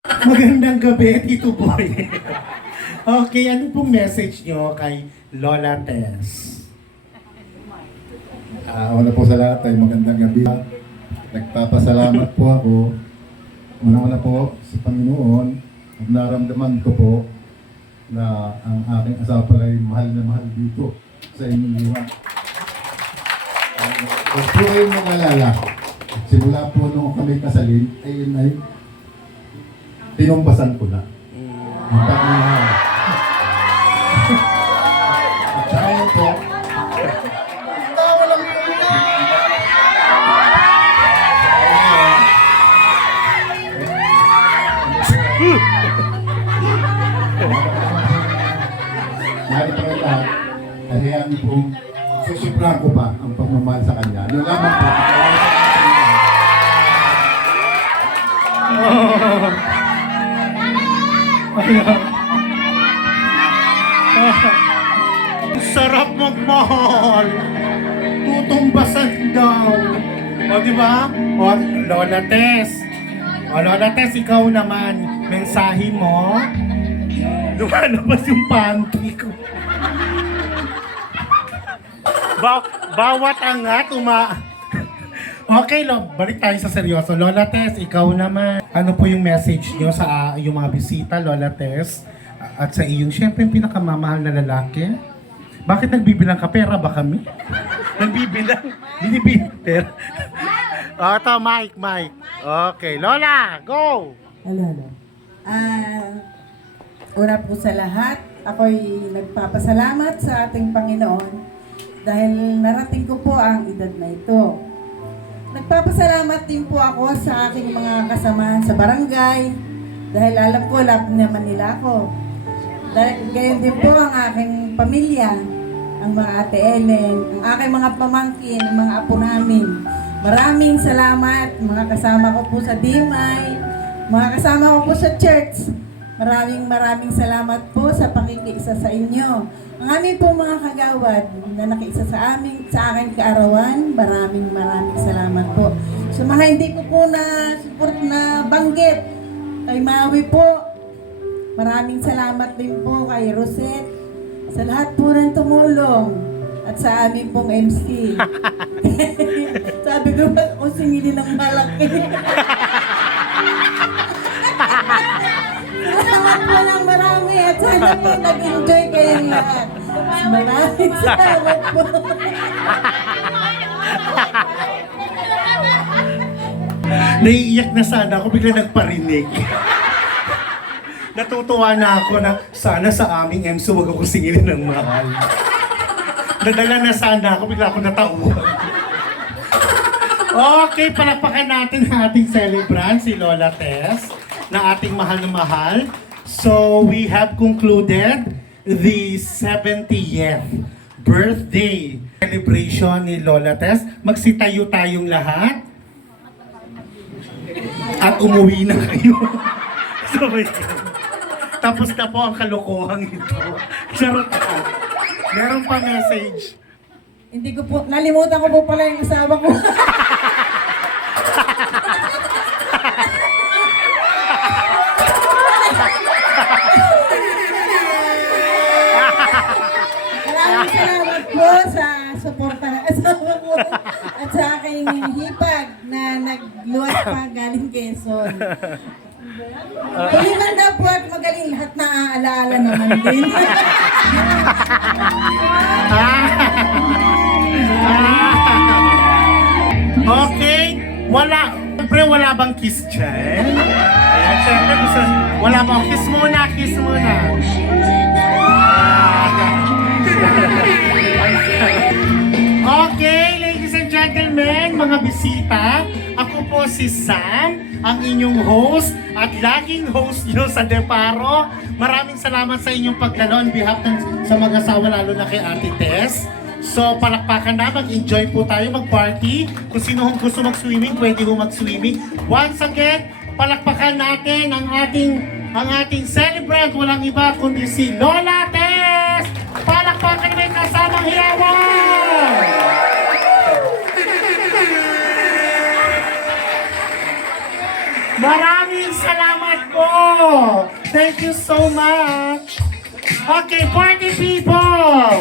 Magandang gabi, Tito Boy. Okay, ano pong message nyo kay Lola Tess? Una po sa lahat ay magandang gabi. Nagpapasalamat po ako. Una-una po sa Panginoon at naramdaman ko po na ang aking asawa pala ay mahal na mahal dito sa inyong luha. Huwag po kayong mag-alala. Simula po nung kami kasalin, ay tinumbasan ko na. Ang Panginoon. At saka yun po, Mari pa rin lahat, hayaan po, susuprahan ko pa ang pagmamahal sa kanya. Yun lamang po. Sarap magmahal. Tutumbasan daw. O, di ba? O, Lola Tess. O, Lola Tess, ikaw naman. Mensahe mo. Lumalabas yung panty ko. Bawat angat, Okay, balik tayo sa seryoso. Lola Tess, ikaw naman. Ano po yung message nyo sa yung mga bisita, Lola Tess? At sa iyong, syempre, yung pinakamamahal na lalaki? Bakit nagbibilang ka? Pera ba kami? Nagbibilang? Pera. Ito, Mike. Okay, Lola, go! Hello. Una po sa lahat, ako'y nagpapasalamat sa ating Panginoon dahil narating ko po ang edad na ito. Nagpapasalamat din po ako sa aking mga kasamahan sa barangay dahil alam ko love naman nila ako. Dahil gayon din po ang aking pamilya, ang mga ate Ellen, ang aking mga pamangkin, ang mga apo namin. Maraming salamat, mga kasama ko po sa Dimay, mga kasama ko po sa church. Maraming salamat po sa pakikiisa sa inyo. Ang aming po mga kagawad na nakiisa sa akin kaarawan, maraming salamat po. Sa mga hindi ko po na support na banggit, kay Maui po, maraming salamat din po kay Rosette, sa lahat po ng tumulong, at sa amin pong MC. Sabi ko, kung singili ng malaki. Salamat po ng marami at sana po nag-enjoy kayong lahat. Maraming salamat po. Naiiyak na sana ako, bigla nagparinig. Natutuwa na ako na sana sa aming MC wag ako singilin ng mahal. Nadala na sana ako, bigla ako natauhan. Okay, palakpakan natin ang ating celebrant, si Lola Tess, na ating mahal na mahal. So, we have concluded the 70th birthday celebration ni Lola Tess. Magsitayo tayong lahat. At umuwi na kayo. So, tapos na po ang kalokohang ito. Charot ka. Meron pa message. Hindi ko po, nalimutan ko po pala yung asawa ko. Maraming salamat po sa suporta ng asawa ko at sa aking hipag na nagluwas pa galing Quezon. Kuliman daw po at magaling lahat na aalaala naman din. Okay, siyempre wala bang kiss dyan? Ayan, siyempre wala bang kiss muna. Okay, ladies and gentlemen, mga bisita, ako po si Sam, ang inyong host at laging host nyo sa Deparo. Maraming salamat sa inyong paglalo on behalf sa mag-asawa, lalo na kay Ate Tess. So, palakpakan na, mag-enjoy po tayo, mag-party. Kung sino gusto mag-swimming, pwede ho mag-swimming. Once again, palakpakan natin ang ating celebrant, walang iba kundi si Lola Tess! Palakpakan namin kasamang hiyawan! Maraming salamat po! po. Thank you so much. Okay, party people.